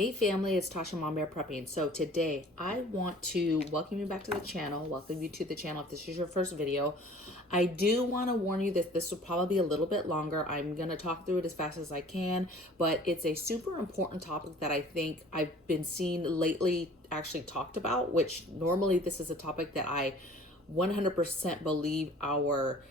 Hey family, it's Tasha MAMABEAR Prepping. So today I want to welcome you back to the channel, welcome you to the channel if this is your first video. I do want to warn you that this will probably be a little bit longer. I'm going to talk through it as fast as I can, but it's a super important topic that I think I've been seeing lately actually talked about, which normally this is a topic that I 100% believe our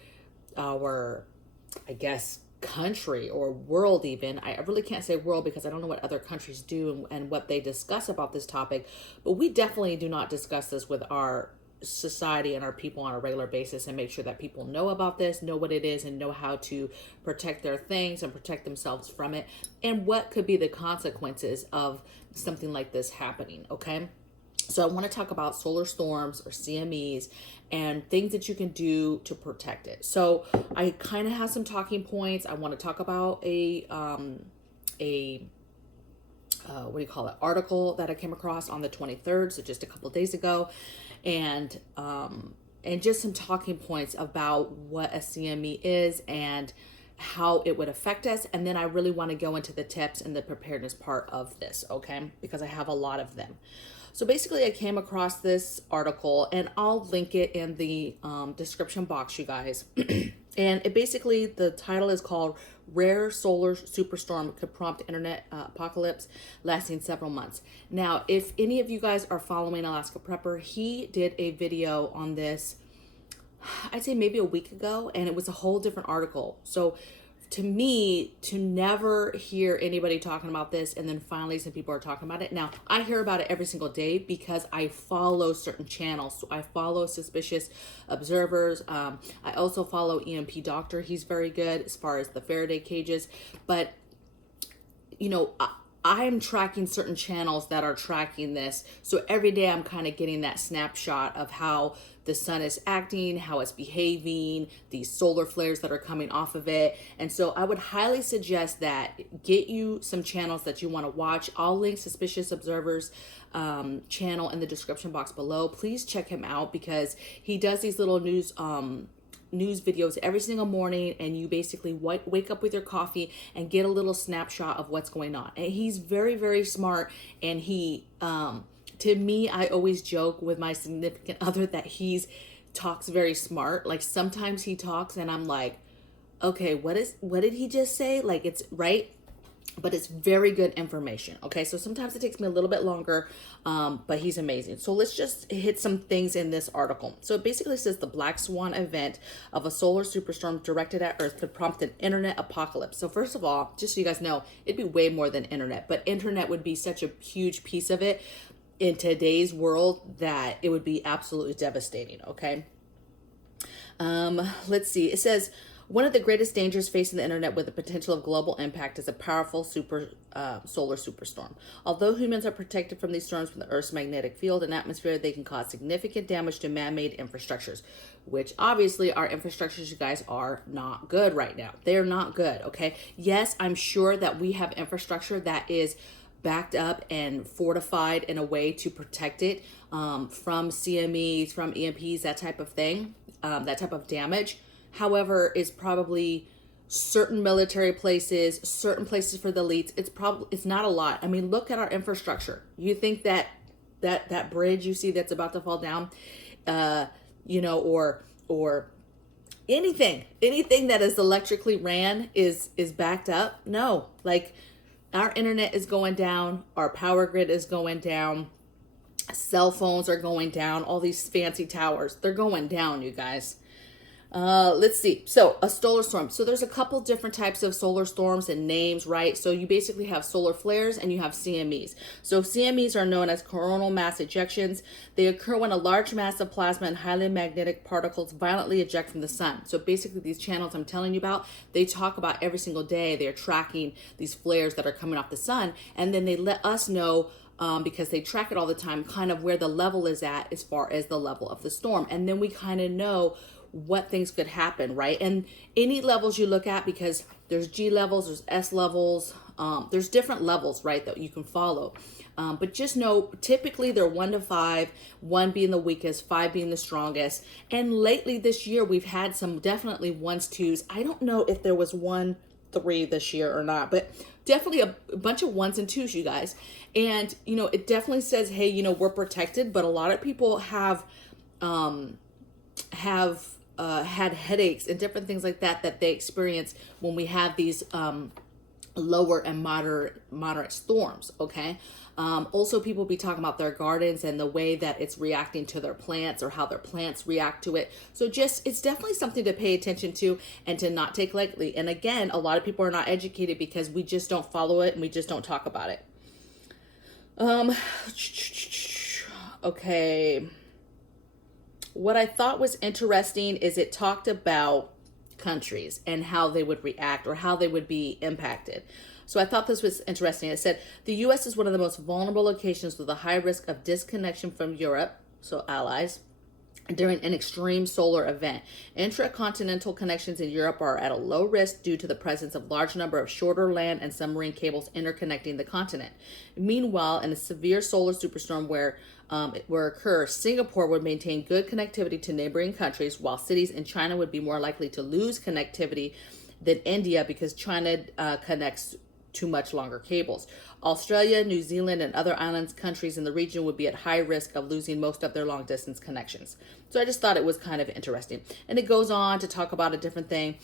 I guess country or world, even I really can't say world because I don't know what other countries do and what they discuss about this topic, but we definitely do not discuss this with our society and our people on a regular basis and make sure that people know about this, know what it is, and know how to protect their things and protect themselves from it, and what could be the consequences of something like this happening. Okay, so I want to talk about solar storms or CMEs and things that you can do to protect it. So I kind of have some talking points. I want to talk about a what do you call it, article that I came across on the 23rd, so just a couple of days ago, and just some talking points about what a CME is and how it would affect us. And then I really want to go into the tips and the preparedness part of this, okay? Because I have a lot of them. So basically I came across this article and I'll link it in the description box, you guys. And it basically, the title is called Rare Solar Superstorm Could Prompt Internet Apocalypse Lasting Several Months. Now, if any of you guys are following Alaska Prepper, he did a video on this, I'd say maybe a week ago, and it was a whole different article. So to me, to never hear anybody talking about this and then finally some people are talking about it. Now, I hear about it every single day because I follow certain channels. So I follow Suspicious Observers. I also follow EMP Doctor. He's very good as far as the Faraday Cages. But, you know, I'm tracking certain channels that are tracking this. So every day I'm kind of getting that snapshot of how the sun is acting, how it's behaving, these solar flares that are coming off of it. And so I would highly suggest that get you some channels that you want to watch. I'll link Suspicious Observers channel in the description box below. Please check him out because he does these little news videos every single morning, and you basically wake up with your coffee and get a little snapshot of what's going on. And he's very, very smart, and he to me, I always joke with my significant other that he's talks very smart. Like sometimes he talks and I'm like, okay, what did he just say? Like, it's right, but it's very good information. Okay, so sometimes it takes me a little bit longer, but he's amazing. So let's just hit some things in this article. So it basically says the black swan event of a solar superstorm directed at Earth could prompt an internet apocalypse. So first of all, just so you guys know, it'd be way more than internet, but internet would be such a huge piece of it in today's world that it would be absolutely devastating. Okay, let's see. It says, one of the greatest dangers facing the internet with the potential of global impact is a powerful solar superstorm. Although humans are protected from these storms from the Earth's magnetic field and atmosphere, they can cause significant damage to man-made infrastructures, which obviously our infrastructures, you guys, are not good right now. They're not good, okay? Yes, I'm sure that we have infrastructure that is backed up and fortified in a way to protect it from CMEs, from EMPs, that type of thing, that type of damage. However, it's probably certain military places, certain places for the elites. It's not a lot. I mean, look at our infrastructure. You think that bridge you see that's about to fall down, you know, or anything that is electrically ran is backed up? No, like our internet is going down, our power grid is going down, cell phones are going down, all these fancy towers, they're going down, you guys. Let's see. So a solar storm. So there's a couple different types of solar storms and names, right? So you basically have solar flares and you have CMEs. So CMEs are known as coronal mass ejections. They occur when a large mass of plasma and highly magnetic particles violently eject from the sun. So basically these channels I'm telling you about, they talk about every single day. They're tracking these flares that are coming off the sun, and then they let us know because they track it all the time, kind of where the level is at as far as the level of the storm. And then we kind of know what things could happen, right? And any levels you look at, because there's G levels, there's S levels, there's different levels, right, that you can follow. But just know, typically they're 1 to 5, 1 being the weakest, 5 being the strongest. And lately this year, we've had some definitely 1s, 2s. I don't know if there was one 3 this year or not, but definitely a bunch of 1s and 2s, you guys. And, you know, it definitely says, hey, you know, we're protected, but a lot of people have had headaches and different things like that they experience when we have these lower and moderate storms. Okay. Also, people be talking about their gardens and the way that it's reacting to their plants or how their plants react to it. So just, it's definitely something to pay attention to and to not take lightly. And again, a lot of people are not educated because we just don't follow it and we just don't talk about it. Okay. What I thought was interesting is it talked about countries and how they would react or how they would be impacted. So I thought this was interesting. It said, the U.S. is one of the most vulnerable locations with a high risk of disconnection from Europe, so allies, during an extreme solar event. Intracontinental connections in Europe are at a low risk due to the presence of large number of shorter land and submarine cables interconnecting the continent. Meanwhile, in a severe solar superstorm where occur, Singapore would maintain good connectivity to neighboring countries, while cities in China would be more likely to lose connectivity than India because China connects to much longer cables. Australia, New Zealand, and other island countries in the region would be at high risk of losing most of their long distance connections. So I just thought it was kind of interesting. And it goes on to talk about a different thing.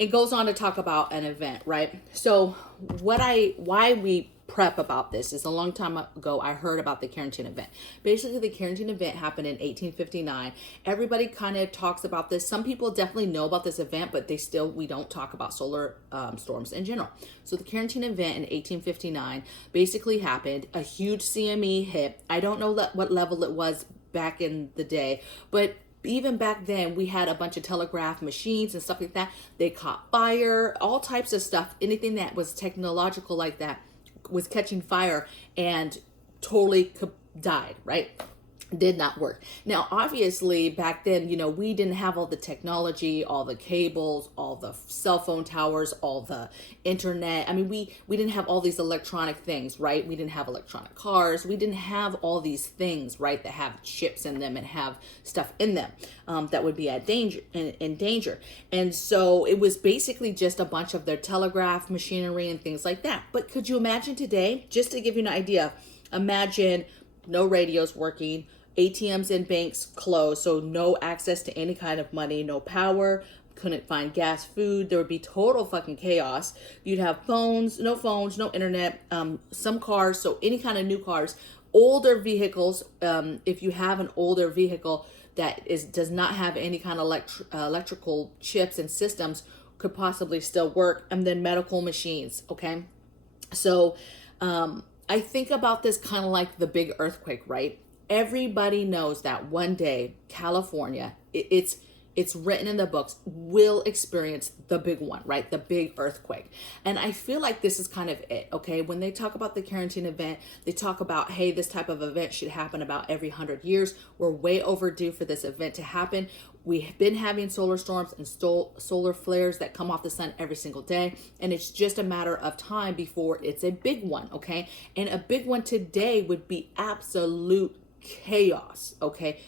It goes on to talk about an event, right? So why we prep about this is a long time ago I heard about the Canteen Event. Basically, the Canteen Event happened in 1859. Everybody kind of talks about this. Some people definitely know about this event, but we don't talk about solar storms in general. So the Canteen Event in 1859 basically happened. A huge CME hit. I don't know what level it was back in the day, but even back then, we had a bunch of telegraph machines and stuff like that. They caught fire, all types of stuff. Anything that was technological like that was catching fire and totally died, right? Did not work. Now, obviously, back then, you know, we didn't have all the technology, all the cables, all the cell phone towers, all the internet. I mean, we didn't have all these electronic things, right? We didn't have electronic cars. We didn't have all these things, right, that have chips in them and have stuff in them that would be in danger. And so it was basically just a bunch of their telegraph machinery and things like that. But could you imagine today, just to give you an idea, imagine no radios working, ATMs and banks closed, so no access to any kind of money, no power, couldn't find gas, food. There would be total fucking chaos. You'd have no internet, some cars, so any kind of new cars, older vehicles. If you have an older vehicle that does not have any kind of electrical chips and systems, could possibly still work, and then medical machines. Okay, so I think about this kind of like the big earthquake, right? Everybody knows that one day California, it's written in the books, will experience the big one, right? The big earthquake. And I feel like this is kind of it, okay? When they talk about the Canteen Event, they talk about, hey, this type of event should happen about every 100 years. We're way overdue for this event to happen. We've been having solar storms and solar flares that come off the sun every single day. And it's just a matter of time before it's a big one, okay? And a big one today would be absolute chaos, okay?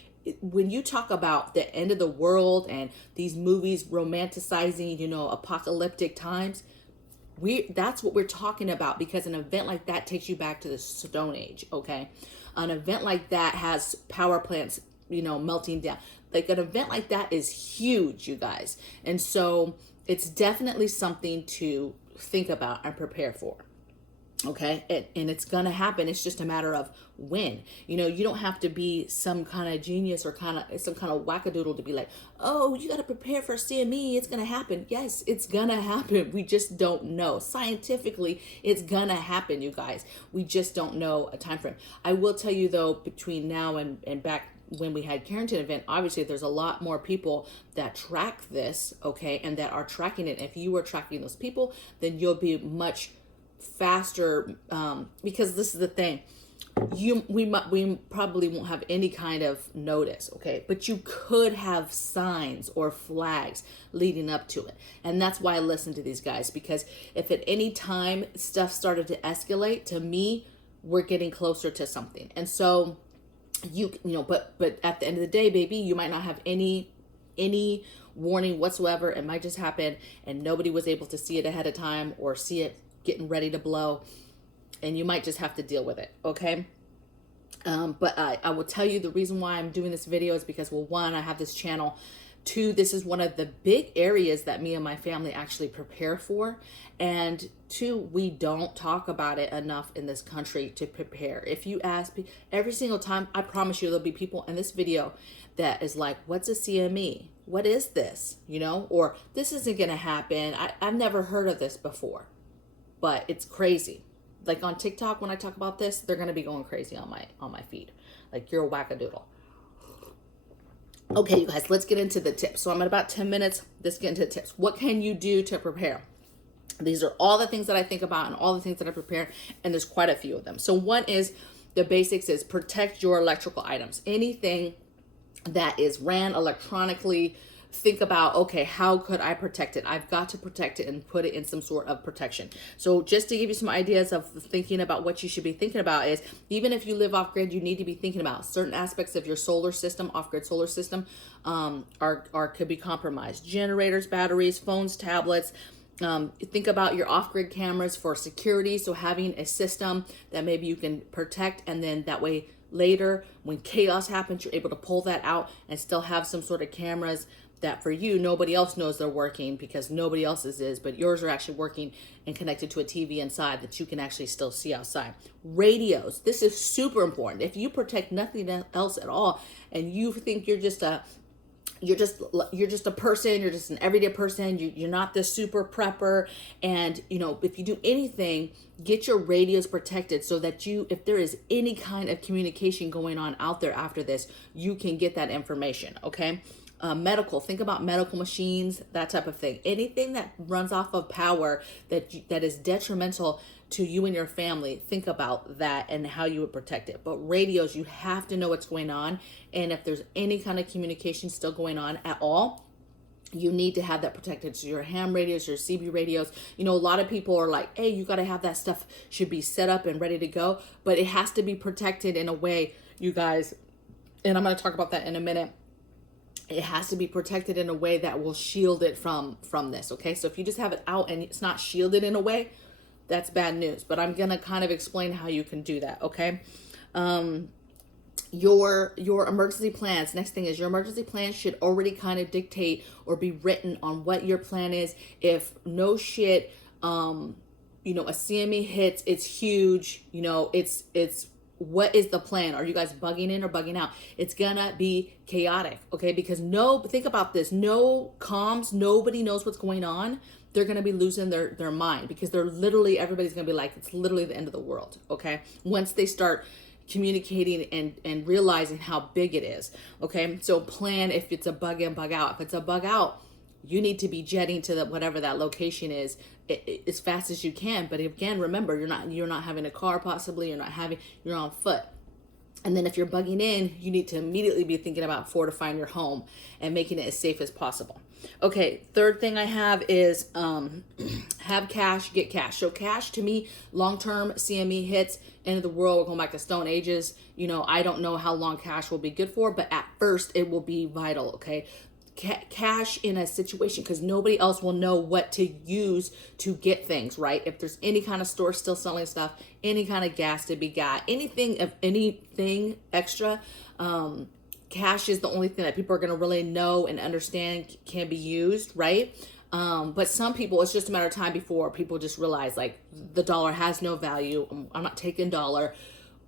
When you talk about the end of the world and these movies romanticizing, you know, apocalyptic times, that's what we're talking about, because an event like that takes you back to the Stone Age, okay? An event like that has power plants, you know, melting down. Like, an event like that is huge, you guys. And so it's definitely something to think about and prepare for. Okay, and it's gonna happen. It's just a matter of when. You know, you don't have to be some kind of genius or some kind of wackadoodle to be like, oh, you gotta prepare for CME. It's gonna happen. Yes, it's gonna happen. We just don't know. Scientifically, it's gonna happen, you guys. We just don't know a time frame. I will tell you though, between now and back when we had Canteen Event, obviously there's a lot more people that track this, okay, and that are tracking it. If you were tracking those people, then you'll be much faster, because this is the thing, we probably won't have any kind of notice, okay, but you could have signs or flags leading up to it. And that's why I listen to these guys, because if at any time stuff started to escalate, to me, we're getting closer to something. And so you know, but at the end of the day, baby, you might not have any warning whatsoever. It might just happen and nobody was able to see it ahead of time or see it getting ready to blow, and you might just have to deal with it, okay? But I will tell you the reason why I'm doing this video is because, well, one, I have this channel. Two, this is one of the big areas that me and my family actually prepare for. And two, we don't talk about it enough in this country to prepare. If you ask every single time, I promise you there'll be people in this video that is like, what's a CME? What is this? You know, or this isn't going to happen. I've never heard of this before, but it's crazy. Like on TikTok, when I talk about this, they're going to be going crazy on my feed. Like, you're a wackadoodle. Okay, you guys, let's get into the tips. So I'm at about 10 minutes. Let's get into the tips. What can you do to prepare? These are all the things that I think about and all the things that I prepare, and there's quite a few of them. So one is, the basics is protect your electrical items. Anything that is ran electronically, think about, okay, how could I protect it? I've got to protect it and put it in some sort of protection. So just to give you some ideas of thinking about what you should be thinking about is, even if you live off grid, you need to be thinking about certain aspects of your solar system, off grid solar system, could be compromised. Generators, batteries, phones, tablets. Think about your off-grid cameras for security. So having a system that maybe you can protect, and then that way later when chaos happens, you're able to pull that out and still have some sort of cameras that for you, nobody else knows they're working because nobody else's is, but yours are actually working and connected to a TV inside that you can actually still see outside. Radios, this is super important. If you protect nothing else at all, and you think you're just a person, you're just an everyday person, you're not this super prepper, and you know, if you do anything, get your radios protected so that if there is any kind of communication going on out there after this, you can get that information, okay? Medical, think about medical machines, that type of thing. Anything that runs off of power that is detrimental to you and your family, think about that and how you would protect it. But radios, you have to know what's going on. And if there's any kind of communication still going on at all, you need to have that protected. So your ham radios, your CB radios, you know, a lot of people are like, hey, you got to have that stuff should be set up and ready to go, but it has to be protected in a way, you guys, and I'm going to talk about that in a minute. It has to be protected in a way that will shield it from this, okay? So if you just have it out and it's not shielded in a way, that's bad news. But I'm going to kind of explain how you can do that, okay? Your emergency plans. Next thing is, your emergency plan should already kind of dictate or be written on what your plan is. If no shit, you know, a CME hits, it's huge, you know, it's what is the plan? Are you guys bugging in or bugging out? It's gonna be chaotic, okay? Because think about this, no comms, nobody knows what's going on. They're gonna be losing their mind, because everybody's gonna be like, it's literally the end of the world, okay? Once they start communicating and realizing how big it is, okay? So plan if it's a bug in, bug out. If it's a bug out, you need to be jetting to whatever that location is as fast as you can. But again, remember, you're not having a car, possibly you're on foot. And then if you're bugging in, you need to immediately be thinking about fortifying your home and making it as safe as possible. Okay, third thing I have is have cash, get cash. So cash, to me, long-term CME hits, end of the world, we're going back to Stone Ages. You know, I don't know how long cash will be good for, but at first it will be vital, okay? Cash in a situation, because nobody else will know what to use to get things, right? If there's any kind of store still selling stuff, any kind of gas to be got, anything extra, cash is the only thing that people are going to really know and understand can be used, right? But some people, it's just a matter of time before people just realize, like, the dollar has no value. I'm not taking dollar.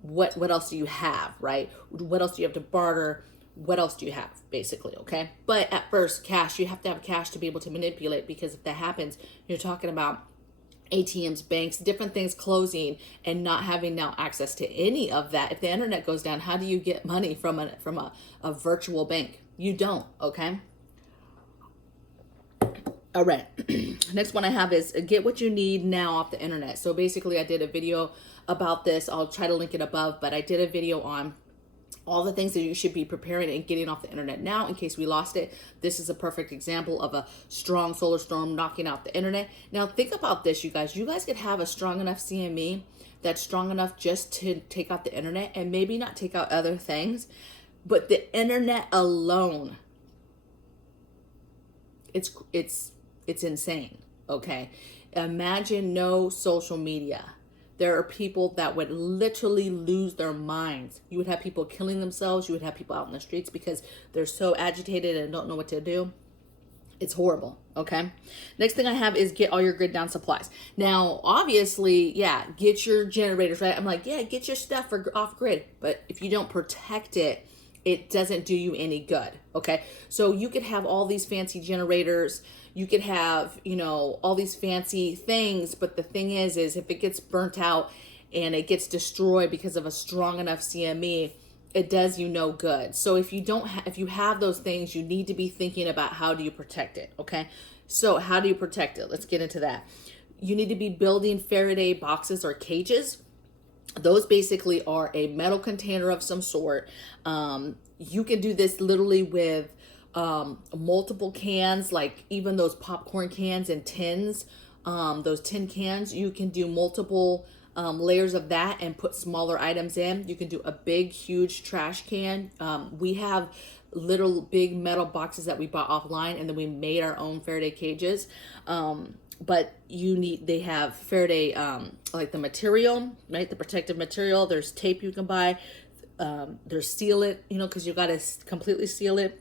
What else do you have, right? What else do you have to barter? What else do you have, basically, okay? But at first, cash, you have to have cash to be able to manipulate, because if that happens, you're talking about ATMs, banks, different things closing and not having now access to any of that. If the internet goes down, how do you get money from a virtual bank? You don't, okay? All right, next one I have is get what you need now off the internet. So basically, I did a video about this. I'll try to link it above, but I did a video on all the things that you should be preparing and getting off the internet now in case we lost it. This is a perfect example of a strong solar storm knocking out the internet. Now think about this, you guys. You guys could have a strong enough CME that's strong enough just to take out the internet and maybe not take out other things, but the internet alone it's insane. Okay, imagine no social media. There are people that would literally lose their minds. You would have people killing themselves. You would have people out in the streets because they're so agitated and don't know what to do. It's horrible. Okay. Next thing I have is get all your grid down supplies. Now, obviously, yeah, get your generators, right? I'm like, yeah, get your stuff for off grid. But if you don't protect it, it doesn't do you any good. Okay. So you could have all these fancy generators. You could have, all these fancy things. But the thing is if it gets burnt out and it gets destroyed because of a strong enough CME, it does you no good. So if you have those things, you need to be thinking about how do you protect it. Okay. So how do you protect it? Let's get into that. You need to be building Faraday boxes or cages. Those basically are a metal container of some sort. You can do this literally with multiple cans, like even those popcorn cans and tins, those tin cans. You can do multiple layers of that and put smaller items in. You can do a big, huge trash can. We have little big metal boxes that we bought offline, and then we made our own Faraday cages. But they have Faraday, like the material, right? The protective material. There's tape you can buy. There's sealant, because you got to completely seal it.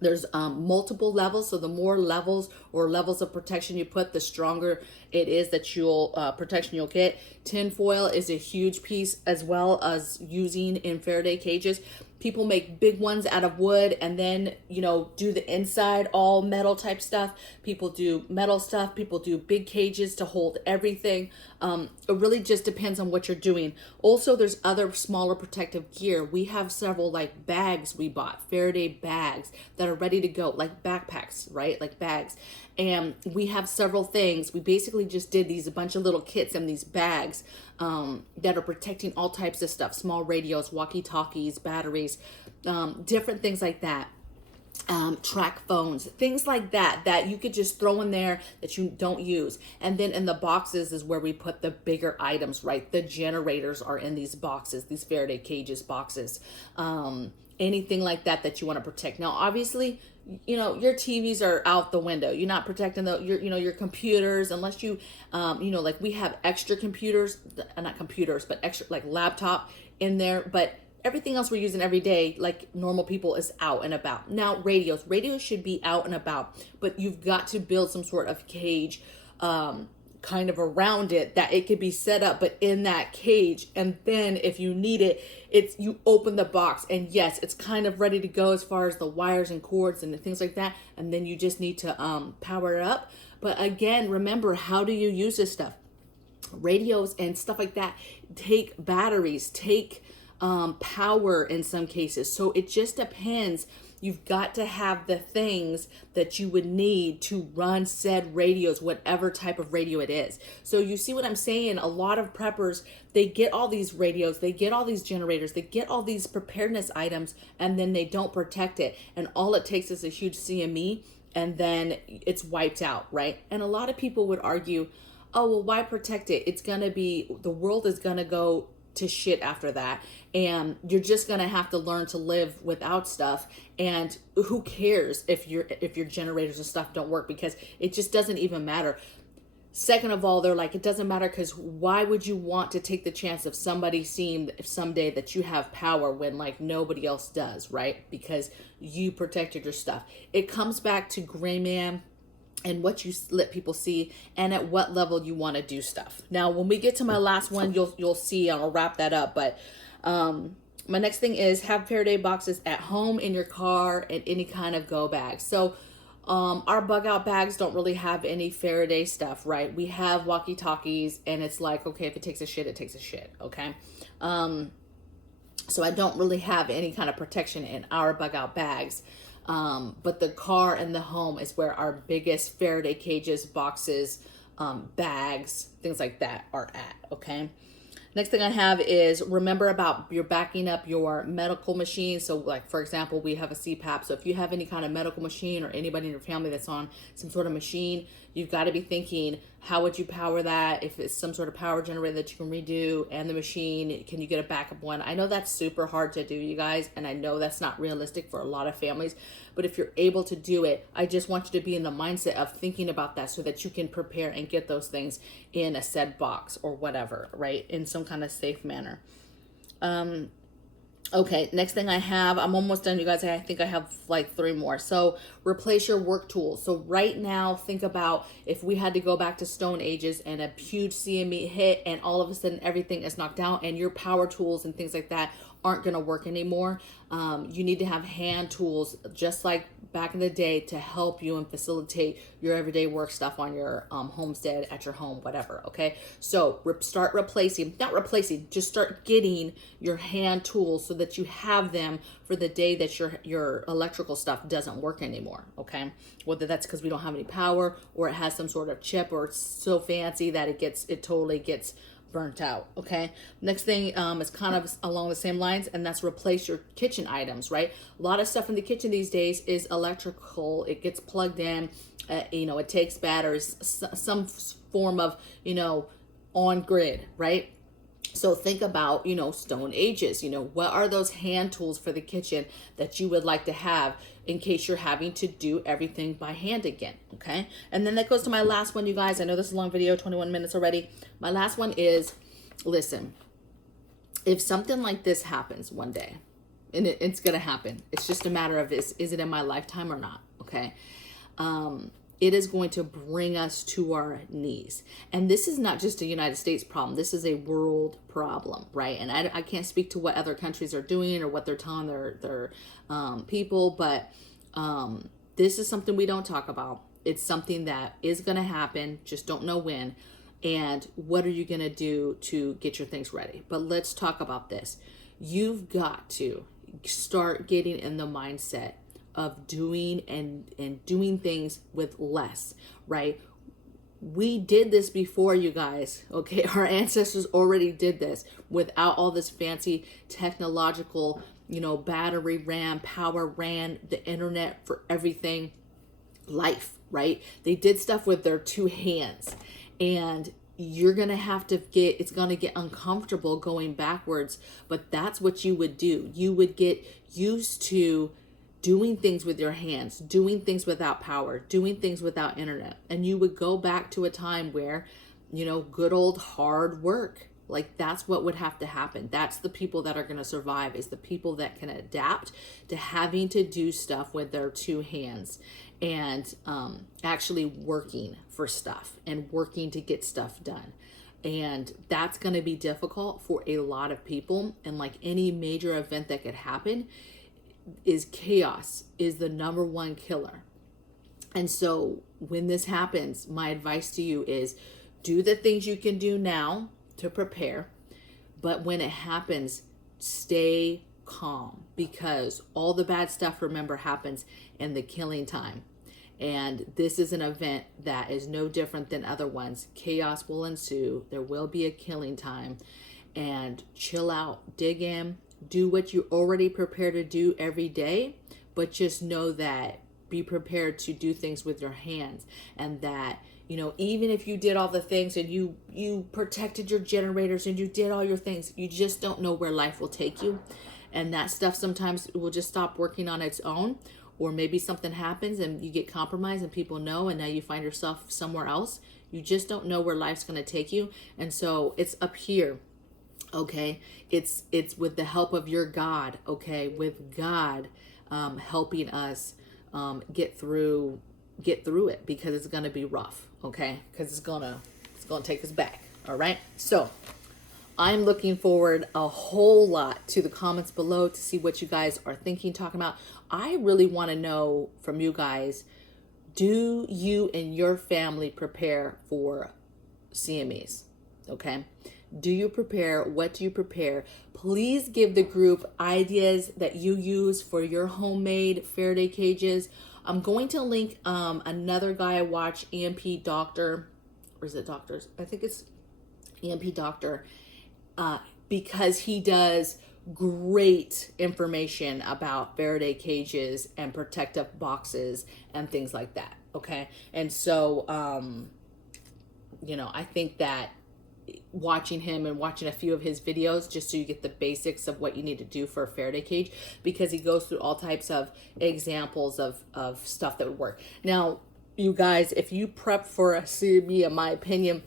There's multiple levels. So the more levels of protection you put, the stronger it is that protection you'll get. Tin foil is a huge piece as well as using in Faraday cages. People make big ones out of wood and then, do the inside all metal type stuff. People do metal stuff. People do big cages to hold everything. It really just depends on what you're doing. Also, there's other smaller protective gear. We have several like bags we bought, Faraday bags that are ready to go, like backpacks, right? Like bags. And we have several things. We basically just did a bunch of little kits and these bags that are protecting all types of stuff, small radios, walkie-talkies, batteries, different things like that. Track phones, things like that you could just throw in there that you don't use. And then in the boxes is where we put the bigger items, right? The generators are in these boxes, these Faraday cages boxes. Anything like that you want to protect. Now, obviously, your TVs are out the window. You're not protecting your computers unless you, like we have extra computers, not computers, but extra like laptop in there. But everything else we're using every day, like normal people, is out and about. Now, radios should be out and about, but you've got to build some sort of cage, kind of around it that it could be set up, but in that cage. And then if you need it, you open the box and yes, it's kind of ready to go as far as the wires and cords and things like that. And then you just need to power it up. But again, remember, how do you use this stuff? Radios and stuff like that take batteries, take power in some cases. So it just depends. You've got to have the things that you would need to run said radios, whatever type of radio it is. So you see what I'm saying? A lot of preppers, they get all these radios, they get all these generators, they get all these preparedness items, and then they don't protect it. And all it takes is a huge CME, and then it's wiped out, right? And a lot of people would argue, oh, well, why protect it? The world is going to go to shit after that, and you're just gonna have to learn to live without stuff. And who cares if your generators and stuff don't work, because it just doesn't even matter. Second of all, they're like, it doesn't matter, because why would you want to take the chance of somebody seeing someday that you have power when like nobody else does, right? Because you protected your stuff. It comes back to gray man and what you let people see, and at what level you want to do stuff. Now, when we get to my last one, you'll see, I'll wrap that up. But my next thing is have Faraday boxes at home, in your car, and any kind of go bag. So our bug out bags don't really have any Faraday stuff, right? We have walkie-talkies, and it's like, okay, if it takes a shit, it takes a shit, okay? So I don't really have any kind of protection in our bug out bags. But the car and the home is where our biggest Faraday cages, boxes, bags, things like that are at, okay? Next thing I have is remember about your backing up your medical machine. So like, for example, we have a CPAP. So if you have any kind of medical machine or anybody in your family that's on some sort of machine, you've got to be thinking, how would you power that? If it's some sort of power generator that you can redo and the machine, can you get a backup one? I know that's super hard to do, you guys, and I know that's not realistic for a lot of families, But if you're able to do it, I just want you to be in the mindset of thinking about that so that you can prepare and get those things in a said box or whatever, right? In some kind of safe manner. Okay, next thing I have, I'm almost done, you guys. I think I have like 3 more. So replace your work tools. So right now, think about if we had to go back to Stone Ages and a huge CME hit and all of a sudden everything is knocked out and your power tools and things like that aren't going to work anymore. You need to have hand tools just like back in the day to help you and facilitate your everyday work stuff on your homestead, at your home, whatever. Okay, so start replacing, not replacing, just start getting your hand tools so that you have them for the day that your electrical stuff doesn't work anymore. Okay, whether that's because we don't have any power or it has some sort of chip or it's so fancy that it totally gets burnt out. Okay, next thing is kind of along the same lines, and that's replace your kitchen items, right? A lot of stuff in the kitchen these days is electrical. It gets plugged in, it takes batteries, some form of, on grid, right? So think about, Stone Ages, what are those hand tools for the kitchen that you would like to have in case you're having to do everything by hand again, okay? And then that goes to my last one, you guys. I know this is a long video, 21 minutes already. My last one is, listen, if something like this happens one day, and it's going to happen, it's just a matter of is it in my lifetime or not, okay? It is going to bring us to our knees. And this is not just a United States problem. This is a world problem, right? And I can't speak to what other countries are doing or what they're telling their people, but this is something we don't talk about. It's something that is going to happen, just don't know when. And what are you going to do to get your things ready? But let's talk about this. You've got to start getting in the mindset of doing and doing things with less, right? We did this before, you guys, okay? Our ancestors already did this without all this fancy technological, battery ran, power ran, the internet for everything, life, right? They did stuff with their 2 hands, and you're going to have to it's going to get uncomfortable going backwards, but that's what you would do. You would get used to doing things with your hands, doing things without power, doing things without internet. And you would go back to a time where, good old hard work. Like that's what would have to happen. That's the people that are going to survive, is the people that can adapt to having to do stuff with their 2 hands and actually working for stuff and working to get stuff done. And that's going to be difficult for a lot of people. And like any major event that could happen, is chaos is the number 1 killer. And so when this happens, my advice to you is do the things you can do now to prepare. But when it happens, stay calm, because all the bad stuff, remember, happens in the killing time. And this is an event that is no different than other ones. Chaos will ensue. There will be a killing time. And chill out, dig in, do what you already prepare to do every day, but just know that be prepared to do things with your hands. And that, even if you did all the things and you protected your generators and you did all your things, you just don't know where life will take you. And that stuff sometimes will just stop working on its own, or maybe something happens and you get compromised and people know, and now you find yourself somewhere else. You just don't know where life's going to take you. And so it's up here. Okay, it's with the help of your God, okay, with God helping us get through it, because it's gonna be rough, okay, because it's gonna take us back. All right, so I'm looking forward a whole lot to the comments below to see what you guys are thinking, talking about. I really want to know from you guys, do you and your family prepare for CMEs? Okay. Do you prepare? What do you prepare? Please give the group ideas that you use for your homemade Faraday cages. I'm going to link another guy I watch, EMP Doctor, or is it Doctors? I think it's EMP Doctor, because he does great information about Faraday cages and protective boxes and things like that. Okay. And so, I think that watching him and watching a few of his videos, just so you get the basics of what you need to do for a Faraday cage, because he goes through all types of examples of stuff that would work. Now, you guys, if you prep for a CME, in my opinion,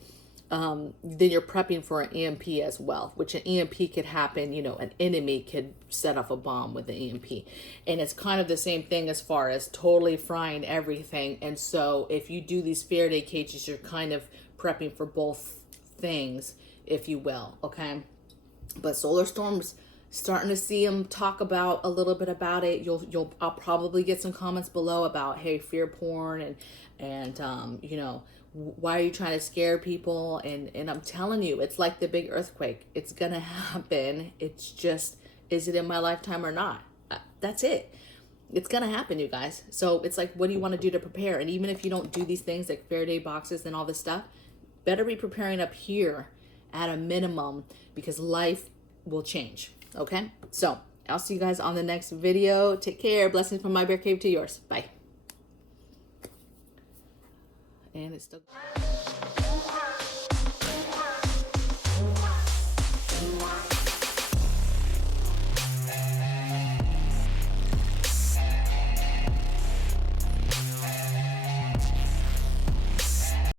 then you're prepping for an EMP as well, which an EMP could happen, you know, an enemy could set off a bomb with an EMP. And it's kind of the same thing as far as totally frying everything. And so if you do these Faraday cages, you're kind of prepping for both things, if you will, okay? But solar storms, starting to see them talk about a little bit about it. I'll probably get some comments below about, hey, fear porn and you know, why are you trying to scare people? And I'm telling you, it's like the big earthquake. It's gonna happen. It's just, is it in my lifetime or not? That's it. It's gonna happen, you guys. So it's like, what do you want to do to prepare? And even if you don't do these things like Faraday boxes and all this stuff, better be preparing up here at a minimum, because life will change. Okay, so I'll see you guys on the next video. Take care. Blessings from my bear cave to yours. Bye. And it's still